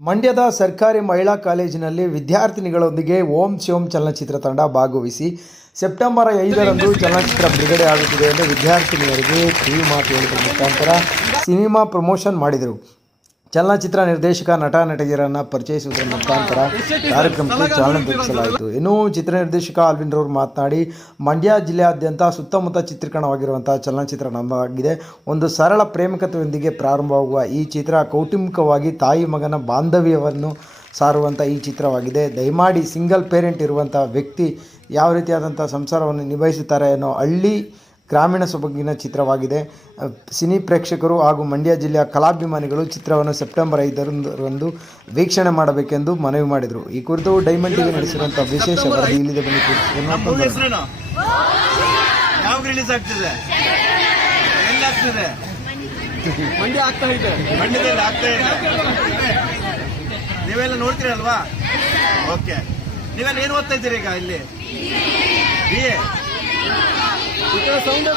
ಮಂಡ್ಯದ ಸರ್ಕಾರಿ ಮಹಿಳಾ ಕಾಲೇಜಿನಲ್ಲಿ ವಿದ್ಯಾರ್ಥಿನಿಗಳೊಂದಿಗೆ ಓಂ ಶಿವಂ ಚಲನಚಿತ್ರ ತಂಡ ಭಾಗವಹಿಸಿ ಸೆಪ್ಟೆಂಬರ್ ಐದರಂದು ಚಲನಚಿತ್ರ ಬಿಡುಗಡೆ ಆಗುತ್ತಿದೆ ಎಂದು ವಿದ್ಯಾರ್ಥಿನಿಯರಿಗೆ ಕಿವಿ ಮಾತು ಹೇಳಿದ ಮುಖಾಂತರ ಸಿನಿಮಾ ಪ್ರಮೋಷನ್ ಮಾಡಿದರು. ಚಲನಚಿತ್ರ ನಿರ್ದೇಶಕ, ನಟ ನಟಿಯರನ್ನು ಪರಿಚಯಿಸುವುದರ ಮುಖಾಂತರ ಕಾರ್ಯಕ್ರಮಕ್ಕೆ ಚಾಲನೆ ದೊರಕಿಸಲಾಯಿತು ಇನ್ನು ಚಿತ್ರ ನಿರ್ದೇಶಕ ಅಲ್ವಿನ್ ರವರು ಮಾತನಾಡಿ, ಮಂಡ್ಯ ಜಿಲ್ಲೆಯಾದ್ಯಂತ ಸುತ್ತಮುತ್ತ ಚಿತ್ರೀಕರಣವಾಗಿರುವಂಥ ಚಲನಚಿತ್ರ ನಮ್ಮದಾಗಿದೆ ಒಂದು ಸರಳ ಪ್ರೇಮಕತೆಯೊಂದಿಗೆ ಪ್ರಾರಂಭವಾಗುವ ಈ ಚಿತ್ರ ಕೌಟುಂಬಿಕವಾಗಿ ತಾಯಿ ಮಗನ ಬಾಂಧವ್ಯವನ್ನು ಸಾರುವಂಥ ಈ ಚಿತ್ರವಾಗಿದೆ. ದಯಮಾಡಿ ಸಿಂಗಲ್ ಪೇರೆಂಟ್ ಇರುವಂಥ ವ್ಯಕ್ತಿ ಯಾವ ರೀತಿಯಾದಂಥ ಸಂಸಾರವನ್ನು ನಿಭಾಯಿಸುತ್ತಾರೆ ಅನ್ನೋ ಹಳ್ಳಿ ಗ್ರಾಮೀಣ ಸೊಬಗಿನ ಚಿತ್ರವಾಗಿದೆ. ಸಿನಿ ಪ್ರೇಕ್ಷಕರು ಹಾಗೂ ಮಂಡ್ಯ ಜಿಲ್ಲೆಯ ಕಲಾಭಿಮಾನಿಗಳು ಚಿತ್ರವನ್ನು ಸೆಪ್ಟೆಂಬರ್ ಐದರಂದು ವೀಕ್ಷಣೆ ಮಾಡಬೇಕೆಂದು ಮನವಿ ಮಾಡಿದರು. ಈ ಕುರಿತು ಡೈಮಂಡ್ ಟಿವಿ ನಡೆಸಿರುವಂತಹ ವಿಶೇಷ ವರದಿ ಇಲ್ಲಿದೆ ನೀವೆಲ್ಲ ನೋಡ್ತೀರಲ್ವಾ ಓಕೆ. ನೀವೆಲ್ಲ ಏನು ಓದ್ತಾ ಇದ್ದೀರಿ ಈಗ ಇಲ್ಲಿ? ಸೌಂಡೇ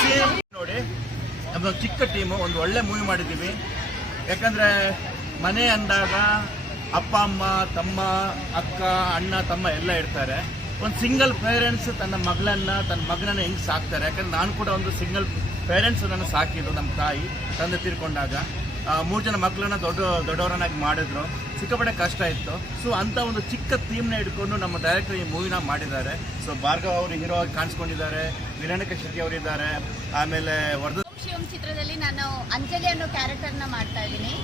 ಸಿ ನೋಡಿ ಚಿಕ್ಕ ಟೀಮು ಒಂದು ಒಳ್ಳೆ ಮೂವಿ ಮಾಡಿದ್ದೀವಿ. ಯಾಕಂದ್ರೆ ಮನೆ ಅಂದಾಗ ಅಪ್ಪ, ಅಮ್ಮ, ತಮ್ಮ, ಅಕ್ಕ, ಅಣ್ಣ, ತಮ್ಮ ಎಲ್ಲ ಇರ್ತಾರೆ. ಒಂದು ಸಿಂಗಲ್ ಪೇರೆಂಟ್ಸ್ ತನ್ನ ಮಗಳನ್ನ, ತನ್ನ ಮಗನನ್ನ ಹೆಂಗೆ ಸಾಕ್ತಾರೆ? ಯಾಕಂದ್ರೆ ನಾನು ಕೂಡ ಒಂದು ಸಿಂಗಲ್ ಪೇರೆಂಟ್ಸ್ ನನ್ನ ಸಾಕಿದ್ದು ನಮ್ಮ ತಾಯಿ, ತಂದೆ ತೀರ್ಕೊಂಡಾಗ. ಮೂರು ಜನ ಮಕ್ಕಳನ್ನ ದೊಡ್ಡ ದೊಡ್ಡವರನ್ನಾಗಿ ಮಾಡಿದ್ರು. ಸಿಕ್ಕಾಪಟ್ಟೆ ಕಷ್ಟ ಇತ್ತು. ಸೊ ಅಂತ ಒಂದು ಚಿಕ್ಕ ಥೀಮ್ನ ಇಟ್ಕೊಂಡು ನಮ್ಮ ಡೈರೆಕ್ಟರ್ ಈ ಮೂವಿನ ಮಾಡಿದ್ದಾರೆ. ಸೊ ಭಾರ್ಗವ್ ಅವರು ಹೀರೋ ಆಗಿ ಕಾಣಿಸ್ಕೊಂಡಿದ್ದಾರೆ. ವಿನಾಯಕ ಶೆಟ್ಟಿ ಅವರಿದ್ದಾರೆ ಆಮೇಲೆ ವರ್ಧ ಶಿವಂ ಚಿತ್ರದಲ್ಲಿ ನಾನು ಅಂಜಲಿ ಅನ್ನೋ ಕ್ಯಾರೆಕ್ಟರ್ನ ಮಾಡ್ತಾ ಇದ್ದೀನಿ.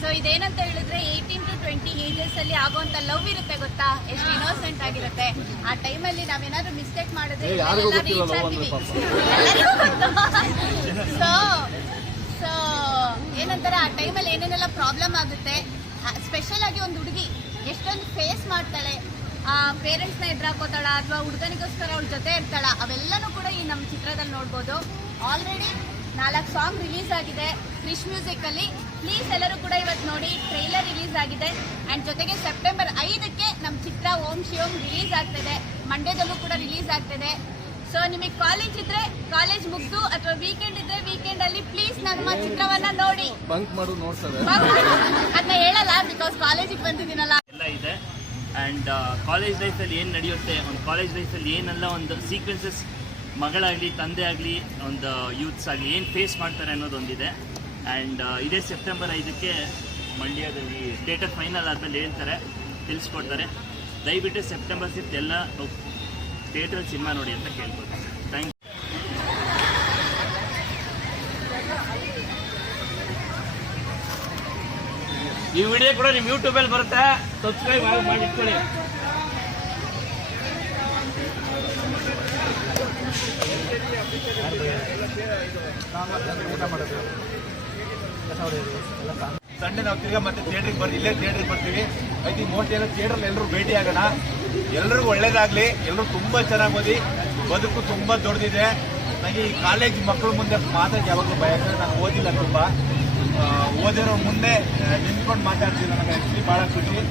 ಸೊ ಇದೇನಂತ ಹೇಳಿದ್ರೆ ಏಯ್ಟೀನ್ ಟು ಟ್ವೆಂಟಿ ಏಜಸ್ ಅಲ್ಲಿ ಆಗುವಂತ ಲವ್ ಇರುತ್ತೆ ಗೊತ್ತಾ? ಎಷ್ಟು ಇನ್ನೋಸೆಂಟ್ ಆಗಿರುತ್ತೆ. ಆ ಟೈಮಲ್ಲಿ ನಾವೇನಾದ್ರೂ ಮಿಸ್ಟೇಕ್ ಮಾಡಿದ್ರೆ ರೀಚ್ ಆಗ್ತೀವಿ ಸೊ ಸೊ ಏನಂತಾರೆ ಆ ಟೈಮಲ್ಲಿ ಏನೇನೆಲ್ಲ ಪ್ರಾಬ್ಲಮ್ ಆಗುತ್ತೆ ಸ್ಪೆಷಲ್ ಆಗಿ ಒಂದು ಹುಡುಗಿ ಎಷ್ಟೊಂದು ಫೇಸ್ ಮಾಡ್ತಾಳೆ, ಆ ಪೇರೆಂಟ್ಸ್ನ ಎದುರಾಕೋತಾಳ ಅಥವಾ ಹುಡುಗನಿಗೋಸ್ಕರ ಅವಳ ಜೊತೆ ಇರ್ತಾಳ, ಅವೆಲ್ಲನೂ ಕೂಡ ಈ ನಮ್ಮ ಚಿತ್ರದಲ್ಲಿ ನೋಡ್ಬೋದು. ಆಲ್ರೆಡಿ ನಾಲ್ಕು ಸಾಂಗ್ ರಿಲೀಸ್ ಆಗಿದೆ. ಕ್ರಿಶ್ ಮ್ಯೂಸಿಕ್ ಅಲ್ಲಿ ಪ್ಲೀಸ್ ಎಲ್ಲರೂ ಕೂಡ ಇವತ್ತು ನೋಡಿ ಟ್ರೈಲರ್ ರಿಲೀಸ್ ಆಗಿದೆ. ಅಂಡ್ ಜೊತೆಗೆ ಸೆಪ್ಟೆಂಬರ್ ಐದಕ್ಕೆ ನಮ್ಮ ಚಿತ್ರ ಓಂ ಶಿವಂ ರಿಲೀಸ್ ಆಗ್ತಿದೆ. ಮಂಡ್ಯದಲ್ಲೂ ಕೂಡ ರಿಲೀಸ್ ಆಗ್ತಿದೆ. ಸೊ ನಿಮಗೆ ಕಾಲೇಜ್ ಇದ್ರೆ ಕಾಲೇಜ್ ಮುಗ್ದು ಅಥವಾ ವೀಕೆಂಡ್ ಇದ್ರೆ ವೀಕೆಂಡ್ ಅಲ್ಲಿ ಪ್ಲೀಸ್ ನಮ್ಮ ಚಿತ್ರವನ್ನ ನೋಡಿ. ಬಂಕ್ ಮಾಡು ನೋಡ್ತಾರೆ. ಅದನ್ನ ಹೇಳಲ್ಲ ಬಿಕಾಸ್ ಕಾಲೇಜಿಗೆ ಬಂದಿದ್ದೀನಲ್ಲ. ಎಲ್ಲ ಇದೆ. ಆ್ಯಂಡ್ ಕಾಲೇಜ್ ಲೈಫಲ್ಲಿ ಏನು ನಡೆಯುತ್ತೆ? ಒಂದು ಕಾಲೇಜ್ ಲೈಫಲ್ಲಿ ಏನೆಲ್ಲ ಒಂದು ಸೀಕ್ವೆನ್ಸಸ್ ಮಗಳಾಗಲಿ ತಂದೆ ಆಗಲಿ ಒಂದು ಯೂತ್ಸ್ ಆಗಲಿ ಏನು ಫೇಸ್ ಮಾಡ್ತಾರೆ ಅನ್ನೋದೊಂದಿದೆ. ಆ್ಯಂಡ್ ಇದೇ ಸೆಪ್ಟೆಂಬರ್ ಐದಕ್ಕೆ ಮಂಡ್ಯದಲ್ಲಿ ಸ್ಟೇಟಸ್ ಫೈನಲ್ ಆದಮೇಲೆ ಹೇಳ್ತಾರೆ ತಿಳಿಸ್ಕೊಡ್ತಾರೆ. ದಯವಿಟ್ಟು ಸೆಪ್ಟೆಂಬರ್ ಫಿಫ್ತ್ ಎಲ್ಲ ಥಿಯೇಟ್ರಲ್ಲಿ ಸಿನಿಮಾ ನೋಡಿ ಅಂತ ಕೇಳ್ಬೋದು. ಥ್ಯಾಂಕ್ ಈ ವಿಡಿಯೋ ಕೂಡ ನಿಮ್ಮ ಯೂಟ್ಯೂಬಲ್ಲಿ ಬರುತ್ತೆ. ಸಬ್ಸ್ಕ್ರೈಬ್ ಮಾಡಿ ಇಟ್ಕೊಳ್ಳಿ ಸಂಡೇ ನಾವು ತಿರ್ಗಾ ಮತ್ತೆ ಥಿಯೇಟ್ರಿಗೆ ಬರ್ತೀವಿ ಇಲ್ಲೇ ಥಿಯೇಟ್ರಿಗೆ ಬರ್ತೀವಿ. ಐ ತಿಂಕ್ ಎಲ್ಲ ಥಿಯೇಟ್ರಲ್ಲಿ ಎಲ್ಲರೂ ಭೇಟಿ ಆಗೋಣ. ಎಲ್ಲರಿಗೂ ಒಳ್ಳೇದಾಗ್ಲಿ ಎಲ್ಲರೂ ತುಂಬಾ ಚೆನ್ನಾಗಿ ಓದಿ, ಬದುಕು ತುಂಬಾ ದೊಡ್ಡದಿದೆ. ನನಗೆ ಈ ಕಾಲೇಜ್ ಮಕ್ಕಳ ಮುಂದೆ ಮಾತಾಡಿ ಯಾವಾಗಲೂ ಭಯ ನಾನು ಓದಿಲ್ಲ ಸ್ವಲ್ಪ. ಓದಿರೋ ಮುಂದೆ ನಿಂತ್ಕೊಂಡು ಮಾತಾಡ್ತೀನಿ ನನಗೆ ಆ್ಯಕ್ಚುಲಿ ಭಾಳ ಖುಷಿ.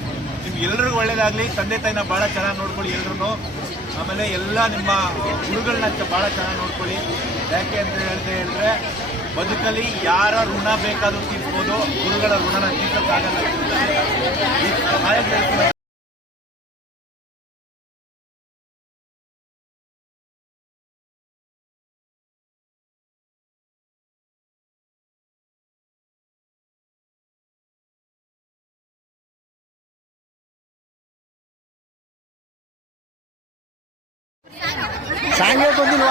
ನಿಮ್ಗೆ ಎಲ್ರಿಗೂ ಒಳ್ಳೇದಾಗಲಿ. ತಂದೆ ತಾಯಿನ ಭಾಳ ಚೆನ್ನಾಗಿ ನೋಡ್ಕೊಳ್ಳಿ ಎಲ್ಲರೂ ಆಮೇಲೆ ಎಲ್ಲ ನಿಮ್ಮ ಗುರುಗಳನ್ನ ಭಾಳ ಚೆನ್ನಾಗಿ ನೋಡ್ಕೊಳ್ಳಿ. ಯಾಕೆ ಅಂತ ಹೇಳ್ತಾ ಹೇಳಿದ್ರೆ ಬದುಕಲ್ಲಿ ಯಾರ ಋಣ ಬೇಕಾದರೂ ತೀರ್ಸ್ಬೋದು ಗುರುಗಳ ಋಣನ ತೀರ್ಸೋಕ್ಕಾಗಲ್ಲ. ಸಾಂಗ್ ಬಂದಿಲ್ವಾ?